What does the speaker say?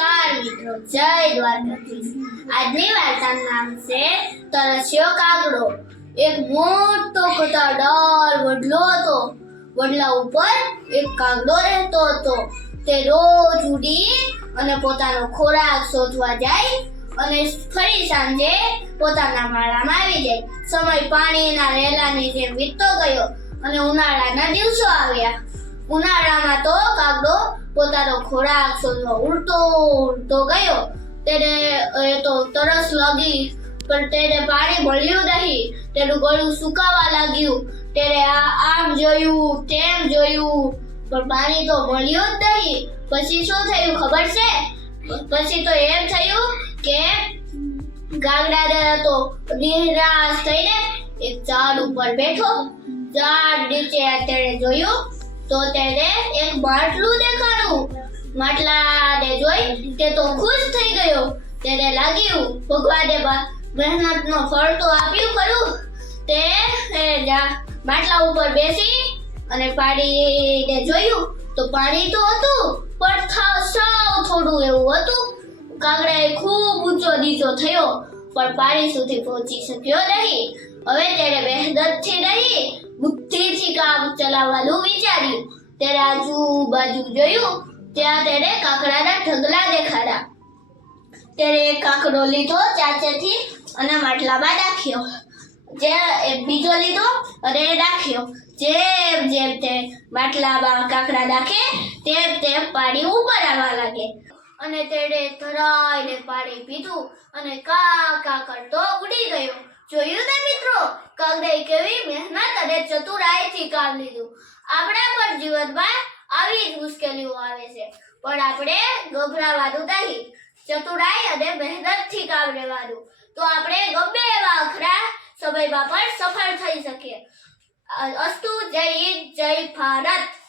નમસ્કાર મિત્રો, જય દ્વારકાધીશ. આજની વાર્તાનું નામ છે, તરસ્યો કાગડો. એક મોટો ઘટાદાર વડલો હતો. વડલા ઉપર એક કાગડો રહેતો હતો. તે રોજ ઉડી અને પોતાનો ખોરાક શોધવા જાય અને ફરી સાંજે પોતાના માળામાં આવી જાય. સમય પાણીના રેલાની જેમ વીતતો ગયો અને ઉનાળાના દિવસો આવ્યા. ઉનાળામાં તો કાગડો પોતાનો ખોરાક શોધવા ઉડતો ઉડતો ગયો. તેને એ તો તરસ લાગી, પણ તેને પાણી મળ્યું નહીં. તેનું ગળું સુકાવા લાગ્યું. તેને આ આમ જોયું, તેમ જોયું. પણ પાણી તો મળ્યું જ નહીં. પછી શું થયું ખબર છે? પછી તો એમ થયું કે ગાંગડા તો નિરાશ થઈને એક ઝાડ ઉપર બેઠો. ઝાડ નીચે તેણે જોયું. તો તેને એક માટલું દેખાડું. માટલાને જોઈ, તે તો ખુશ થઈ ગયો. તેને લાગ્યું, ભગવાને મહેનતનો ફળ તો આપ્યું ખરું. તે માટલા ઉપર બેસી અને પાણીને જોયું, તો પાણી તો હતું, પણ થાવ સાવ થોડું એવું હતું. કાગડાએ ખૂબ ઊંચો નીચો થયો, પણ પાણી સુધી પહોંચી શક્યો નહીં. હવે તેણે મહેનતથી નહીં. કામ ચલાવવાનું વિચાર્યું. તે રાજુ બાજુ જોયું, ત્યાં તેને કાકડાના ઢગલા દેખાડા એક કાકડો લીધો ચાચેથી અને માટલામાં નાખ્યો. જે બીજો લીધો અને નાખ્યો. જેમ જેમ તે માટલામાં કાકડા નાખે, તેમ તેમ પાણી ઉપર આવવા લાગે. અને તેણે ધરાઈને પાણી પીધું અને કા કા કરતો ઉડી ગયો. જોયું ને મિત્રો? કાગડાએ કેવી મહેનત અને ચતુરાઈથી કામ લીધું. આપણા પણ જીવનમાં આવી જ મુશ્કેલીઓ આવે છે. પણ આપણે ગભરાવાનું નહીં. ચતુરાઈ અને મહેનતથી કામ લેવાનું. તો આપણે ગમે એવા અખરા સમયમાં પણ સફળ થઈ શકીએ. અસ્તુ જય હિન્દ, જય ભારત.